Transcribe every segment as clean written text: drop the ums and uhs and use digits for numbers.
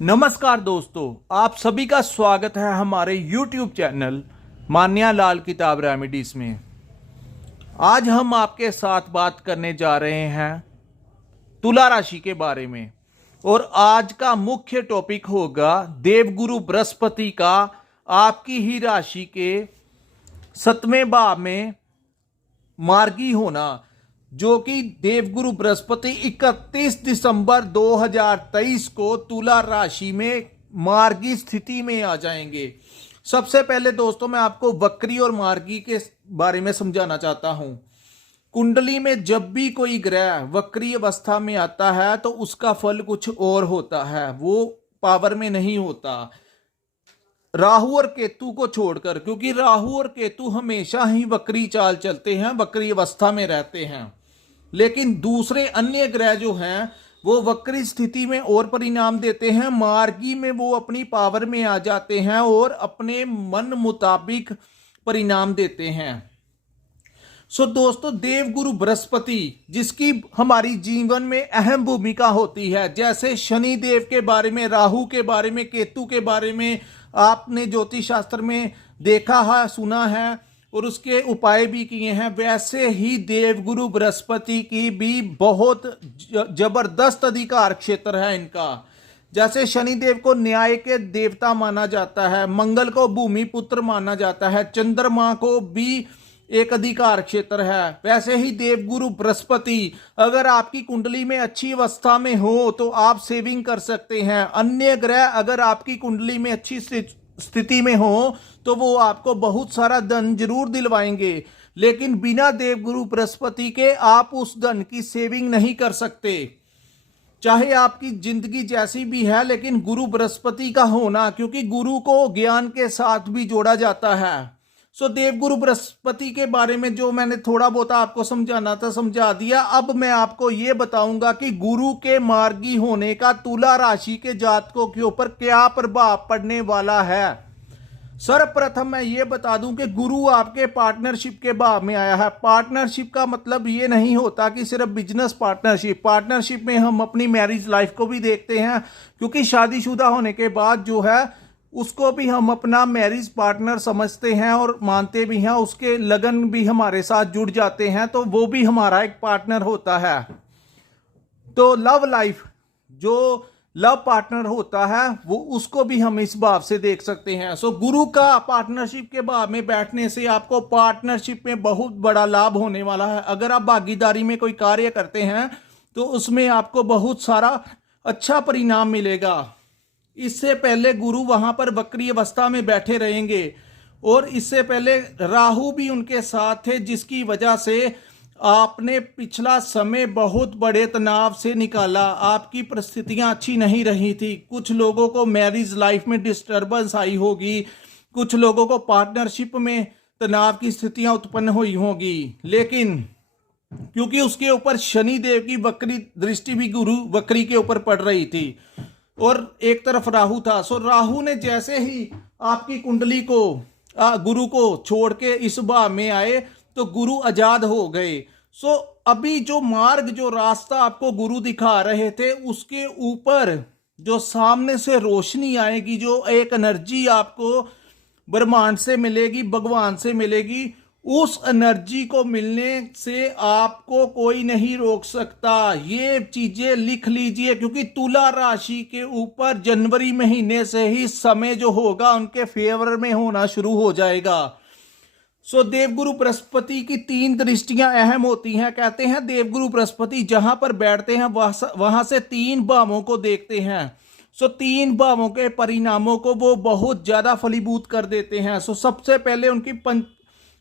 नमस्कार दोस्तों, आप सभी का स्वागत है हमारे YouTube चैनल मान्या लाल किताब रेमेडीज में। आज हम आपके साथ बात करने जा रहे हैं तुला राशि के बारे में और आज का मुख्य टॉपिक होगा देवगुरु बृहस्पति का आपकी ही राशि के 7वें भाव में मार्गी होना, जो कि देवगुरु बृहस्पति 31 दिसंबर 2023 को तुला राशि में मार्गी स्थिति में आ जाएंगे। सबसे पहले दोस्तों मैं आपको वक्री और मार्गी के बारे में समझाना चाहता हूं। कुंडली में जब भी कोई ग्रह वक्री अवस्था में आता है तो उसका फल कुछ और होता है, वो पावर में नहीं होता, राहु और केतु को छोड़कर, क्योंकि राहु और केतु हमेशा ही वक्री चाल चलते हैं, वक्री अवस्था में रहते हैं। लेकिन दूसरे अन्य ग्रह जो हैं वो वक्री स्थिति में और परिणाम देते हैं, मार्गी में वो अपनी पावर में आ जाते हैं और अपने मन मुताबिक परिणाम देते हैं। दोस्तों, देवगुरु बृहस्पति जिसकी हमारी जीवन में अहम भूमिका होती है, जैसे शनि देव के बारे में, राहु के बारे में, केतु के बारे में आपने ज्योतिष शास्त्र में देखा है, सुना है और उसके उपाय भी किए हैं, वैसे ही देवगुरु बृहस्पति की भी बहुत जबरदस्त अधिकार क्षेत्र है इनका। जैसे शनिदेव को न्याय के देवता माना जाता है, मंगल को भूमि पुत्र माना जाता है, चंद्रमा को भी एक अधिकार क्षेत्र है, वैसे ही देवगुरु बृहस्पति अगर आपकी कुंडली में अच्छी अवस्था में हो तो आप सेविंग कर सकते हैं। अन्य ग्रह अगर आपकी कुंडली में अच्छी स्थिति में हो तो वो आपको बहुत सारा धन जरूर दिलवाएंगे, लेकिन बिना देवगुरु बृहस्पति के आप उस धन की सेविंग नहीं कर सकते, चाहे आपकी जिंदगी जैसी भी है। लेकिन गुरु बृहस्पति का होना, क्योंकि गुरु को ज्ञान के साथ भी जोड़ा जाता है। देवगुरु बृहस्पति के बारे में जो मैंने थोड़ा बहुत आपको समझाना था समझा दिया। अब मैं आपको यह बताऊंगा कि गुरु के मार्गी होने का तुला राशि के जातकों के ऊपर क्या प्रभाव पड़ने वाला है। सर्वप्रथम मैं ये बता दूं कि गुरु आपके पार्टनरशिप के भाव में आया है। पार्टनरशिप का मतलब ये नहीं होता कि सिर्फ बिजनेस पार्टनरशिप में हम अपनी मैरिज लाइफ को भी देखते हैं, क्योंकि शादीशुदा होने के बाद जो है उसको भी हम अपना मैरिज पार्टनर समझते हैं और मानते भी हैं, उसके लगन भी हमारे साथ जुड़ जाते हैं, तो वो भी हमारा एक पार्टनर होता है। तो लव लाइफ जो लव पार्टनर होता है वो उसको भी हम इस भाव से देख सकते हैं। गुरु का पार्टनरशिप के भाव में बैठने से आपको पार्टनरशिप में बहुत बड़ा लाभ होने वाला है। अगर आप भागीदारी में कोई कार्य करते हैं तो उसमें आपको बहुत सारा अच्छा परिणाम मिलेगा। इससे पहले गुरु वहां पर वक्री अवस्था में बैठे रहेंगे और इससे पहले राहु भी उनके साथ थे, जिसकी वजह से आपने पिछला समय बहुत बड़े तनाव से निकाला। आपकी परिस्थितियां अच्छी नहीं रही थी, कुछ लोगों को मैरिज लाइफ में डिस्टर्बेंस आई होगी, कुछ लोगों को पार्टनरशिप में तनाव की स्थितियां उत्पन्न हुई होगी, लेकिन क्योंकि उसके ऊपर शनि देव की वक्री दृष्टि भी गुरु वक्री के ऊपर पड़ रही थी और एक तरफ राहु था। राहु ने जैसे ही आपकी कुंडली को गुरु को छोड़ के इस भाव में आए तो गुरु आजाद हो गए। अभी जो मार्ग, जो रास्ता आपको गुरु दिखा रहे थे, उसके ऊपर जो सामने से रोशनी आएगी, जो एक एनर्जी आपको ब्रह्मांड से मिलेगी, भगवान से मिलेगी, उस एनर्जी को मिलने से आपको कोई नहीं रोक सकता। ये चीजें लिख लीजिए, क्योंकि तुला राशि के ऊपर जनवरी महीने से ही समय जो होगा उनके फेवर में होना शुरू हो जाएगा। देवगुरु बृहस्पति की 3 दृष्टियां अहम होती हैं। कहते हैं देवगुरु बृहस्पति जहां पर बैठते हैं वहां से 3 भावों को देखते हैं। 3 भावों के परिणामों को वो बहुत ज्यादा फलीभूत कर देते हैं। सबसे पहले उनकी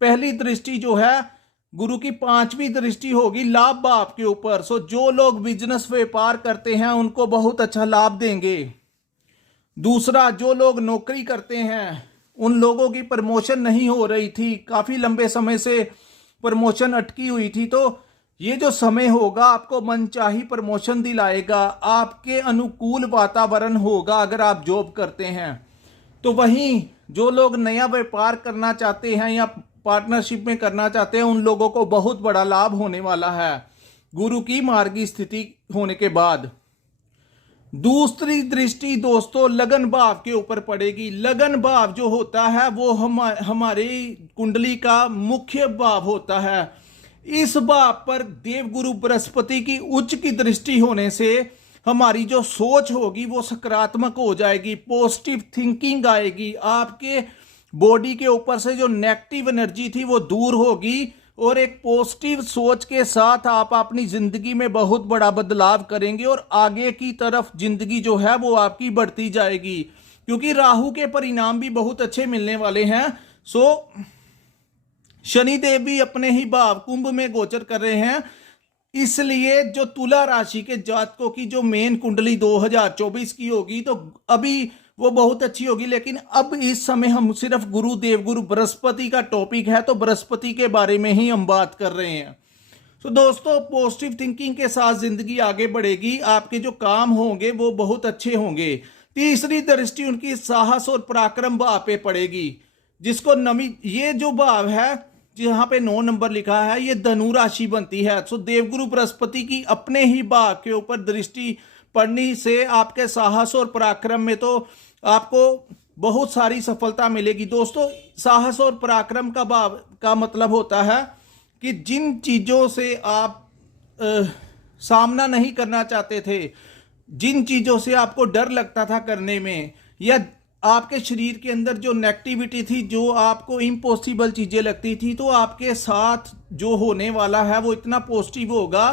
पहली दृष्टि जो है गुरु की 5वीं दृष्टि होगी लाभ भाव के ऊपर। जो लोग बिजनेस व्यापार करते हैं उनको बहुत अच्छा लाभ देंगे। दूसरा, जो लोग नौकरी करते हैं उन लोगों की प्रमोशन नहीं हो रही थी, काफी लंबे समय से प्रमोशन अटकी हुई थी, तो ये जो समय होगा आपको मनचाही प्रमोशन दिलाएगा, आपके अनुकूल वातावरण होगा अगर आप जॉब करते हैं। तो वहीं जो लोग नया व्यापार करना चाहते हैं या पार्टनरशिप में करना चाहते हैं उन लोगों को बहुत बड़ा लाभ होने वाला है गुरु की मार्गी स्थिति होने के बाद। दूसरी दृष्टि दोस्तों लगन भाव के ऊपर पड़ेगी। लगन भाव जो होता है वो हमारी कुंडली का मुख्य भाव होता है। इस भाव पर देवगुरु बृहस्पति की उच्च की दृष्टि होने से हमारी जो सोच होगी वो सकारात्मक हो जाएगी, पॉजिटिव थिंकिंग आएगी, आपके बॉडी के ऊपर से जो नेगेटिव एनर्जी थी वो दूर होगी और एक पॉजिटिव सोच के साथ आप अपनी जिंदगी में बहुत बड़ा बदलाव करेंगे और आगे की तरफ जिंदगी जो है वो आपकी बढ़ती जाएगी, क्योंकि राहु के परिणाम भी बहुत अच्छे मिलने वाले हैं। शनिदेव भी अपने ही भाव कुंभ में गोचर कर रहे हैं, इसलिए जो तुला राशि के जातकों की जो मेन कुंडली 2024 की होगी तो अभी वो बहुत अच्छी होगी। लेकिन अब इस समय हम सिर्फ गुरु बृहस्पति का टॉपिक है तो बृहस्पति के बारे में ही हम बात कर रहे हैं। तो दोस्तों पॉजिटिव थिंकिंग के साथ जिंदगी आगे बढ़ेगी, आपके जो काम होंगे वो बहुत अच्छे होंगे। तीसरी दृष्टि उनकी साहस और पराक्रम भाव पे पड़ेगी, जिसको नमी, ये जो भाव है जहां पे 9 नंबर लिखा है ये धनु राशि बनती है। तो देवगुरु बृहस्पति की अपने ही भाव के ऊपर दृष्टि पड़ने से आपके साहस और पराक्रम में तो आपको बहुत सारी सफलता मिलेगी। दोस्तों साहस और पराक्रम का भाव का मतलब होता है कि जिन चीजों से आप सामना नहीं करना चाहते थे, जिन चीजों से आपको डर लगता था करने में, या आपके शरीर के अंदर जो नेगेटिविटी थी, जो आपको इम्पॉसिबल चीजें लगती थी, तो आपके साथ जो होने वाला है वो इतना पॉजिटिव होगा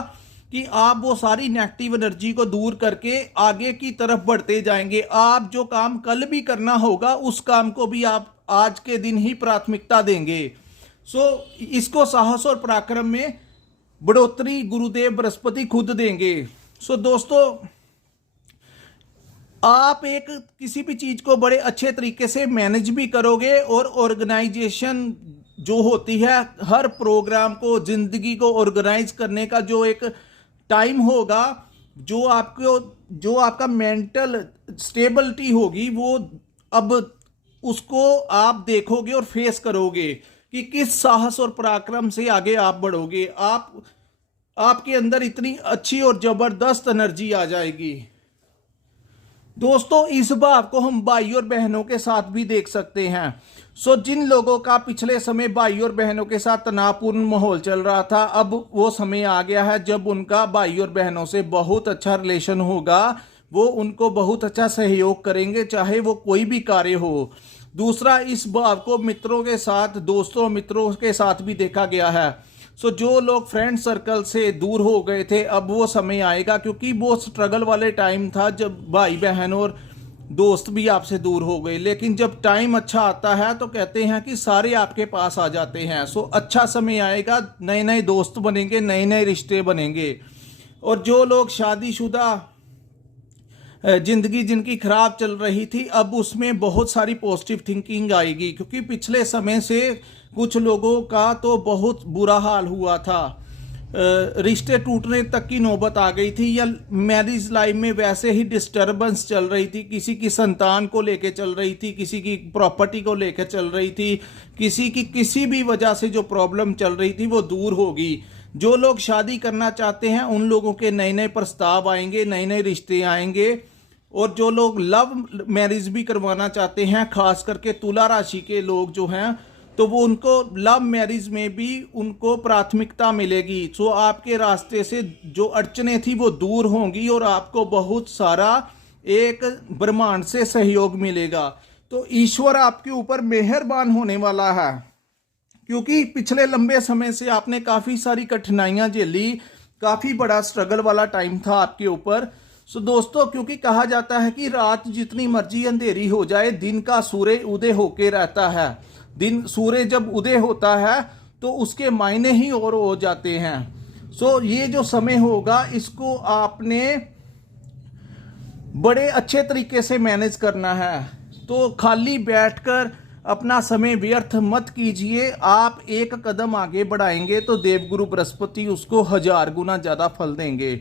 कि आप वो सारी नेगेटिव एनर्जी को दूर करके आगे की तरफ बढ़ते जाएंगे। आप जो काम कल भी करना होगा उस काम को भी आप आज के दिन ही प्राथमिकता देंगे। इसको साहस और पराक्रम में बढ़ोतरी गुरुदेव बृहस्पति खुद देंगे। दोस्तों आप एक किसी भी चीज को बड़े अच्छे तरीके से मैनेज भी करोगे और ऑर्गेनाइजेशन जो होती है, हर प्रोग्राम को, जिंदगी को ऑर्गेनाइज करने का जो एक टाइम होगा, जो आपका मेंटल स्टेबिलिटी होगी, वो अब उसको आप देखोगे और फेस करोगे कि किस साहस और पराक्रम से आगे आप बढ़ोगे। आपके अंदर इतनी अच्छी और जबरदस्त एनर्जी आ जाएगी। दोस्तों इस भाव को हम भाई और बहनों के साथ भी देख सकते हैं। जिन लोगों का पिछले समय भाई और बहनों के साथ तनावपूर्ण माहौल चल रहा था, अब वो समय आ गया है जब उनका भाई और बहनों से बहुत अच्छा रिलेशन होगा, वो उनको बहुत अच्छा सहयोग करेंगे, चाहे वो कोई भी कार्य हो। दूसरा, इस भाव को मित्रों के साथ, दोस्तों मित्रों के साथ भी देखा गया है। जो लोग फ्रेंड सर्कल से दूर हो गए थे, अब वो समय आएगा, क्योंकि वो स्ट्रगल वाले टाइम था जब भाई बहन और दोस्त भी आपसे दूर हो गए। लेकिन जब टाइम अच्छा आता है तो कहते हैं कि सारे आपके पास आ जाते हैं। अच्छा समय आएगा, नए नए दोस्त बनेंगे, नए नए रिश्ते बनेंगे। और जो लोग शादीशुदा जिंदगी जिनकी खराब चल रही थी, अब उसमें बहुत सारी पॉजिटिव थिंकिंग आएगी, क्योंकि पिछले समय से कुछ लोगों का तो बहुत बुरा हाल हुआ था, रिश्ते टूटने तक की नौबत आ गई थी, या मैरिज लाइफ में वैसे ही डिस्टर्बेंस चल रही थी, किसी की संतान को लेके चल रही थी, किसी की प्रॉपर्टी को लेके चल रही थी, किसी की किसी भी वजह से जो प्रॉब्लम चल रही थी वो दूर होगी। जो लोग शादी करना चाहते हैं उन लोगों के नए नए प्रस्ताव आएंगे, नए नए रिश्ते आएंगे। और जो लोग लव मैरिज भी करवाना चाहते हैं, खास करके तुला राशि के लोग जो हैं, तो वो उनको लव मैरिज में भी उनको प्राथमिकता मिलेगी। आपके रास्ते से जो अड़चने थी वो दूर होंगी और आपको बहुत सारा एक ब्रह्मांड से सहयोग मिलेगा। तो ईश्वर आपके ऊपर मेहरबान होने वाला है, क्योंकि पिछले लंबे समय से आपने काफ़ी सारी कठिनाइयां झेली, काफ़ी बड़ा स्ट्रगल वाला टाइम था आपके ऊपर। दोस्तों, क्योंकि कहा जाता है कि रात जितनी मर्जी अंधेरी हो जाए, दिन का सूर्य उदय होके रहता है। दिन सूर्य जब उदय होता है तो उसके मायने ही और हो जाते हैं। ये जो समय होगा इसको आपने बड़े अच्छे तरीके से मैनेज करना है। तो खाली बैठकर अपना समय व्यर्थ मत कीजिए। आप एक कदम आगे बढ़ाएंगे तो देवगुरु बृहस्पति उसको 1000 गुना ज़्यादा फल देंगे।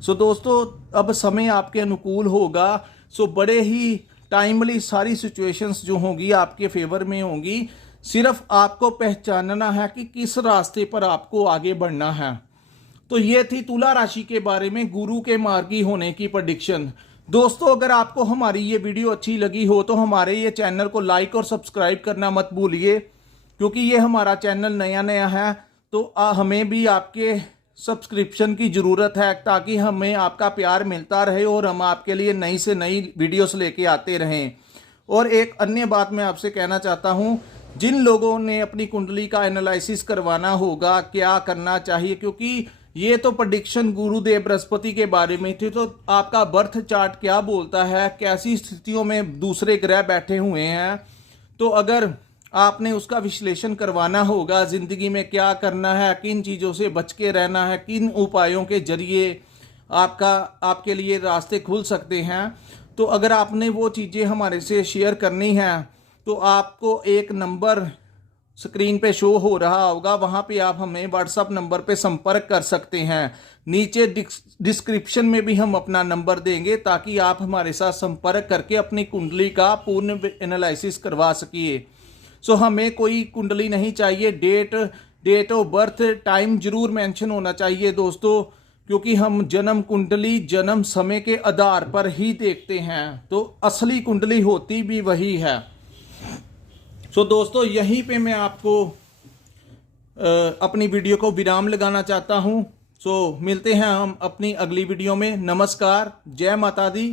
दोस्तों, अब समय आपके अनुकूल होगा। बड़े ही टाइमली सारी सिचुएशंस जो होंगी आपके फेवर में होंगी। सिर्फ आपको पहचानना है कि किस रास्ते पर आपको आगे बढ़ना है। तो ये थी तुला राशि के बारे में गुरु के मार्गी होने की प्रेडिक्शन। दोस्तों, अगर आपको हमारी ये वीडियो अच्छी लगी हो तो हमारे ये चैनल को लाइक और सब्सक्राइब करना मत भूलिए, क्योंकि ये हमारा चैनल नया नया है। तो हमें भी आपके सब्सक्रिप्शन की ज़रूरत है, ताकि हमें आपका प्यार मिलता रहे और हम आपके लिए नई से नई वीडियोस लेके आते रहें। और एक अन्य बात मैं आपसे कहना चाहता हूँ, जिन लोगों ने अपनी कुंडली का एनालिसिस करवाना होगा क्या करना चाहिए, क्योंकि ये तो प्रेडिक्शन गुरुदेव बृहस्पति के बारे में थी। तो आपका बर्थ चार्ट क्या बोलता है, कैसी स्थितियों में दूसरे ग्रह बैठे हुए हैं, तो अगर आपने उसका विश्लेषण करवाना होगा, ज़िंदगी में क्या करना है, किन चीज़ों से बच के रहना है, किन उपायों के जरिए आपके लिए रास्ते खुल सकते हैं, तो अगर आपने वो चीज़ें हमारे से शेयर करनी हैं तो आपको एक नंबर स्क्रीन पे शो हो रहा होगा, वहाँ पे आप हमें व्हाट्सअप नंबर पे संपर्क कर सकते हैं। नीचे डिस्क्रिप्शन में भी हम अपना नंबर देंगे, ताकि आप हमारे साथ संपर्क करके अपनी कुंडली का पूर्ण एनालिसिस करवा सकिए। सो हमें कोई कुंडली नहीं चाहिए, डेट ऑफ बर्थ टाइम जरूर मेंशन होना चाहिए दोस्तों, क्योंकि हम जन्म कुंडली जन्म समय के आधार पर ही देखते हैं, तो असली कुंडली होती भी वही है। सो दोस्तों, यहीं पे मैं आपको अपनी वीडियो को विराम लगाना चाहता हूँ। सो मिलते हैं हम अपनी अगली वीडियो में। नमस्कार, जय माता दी।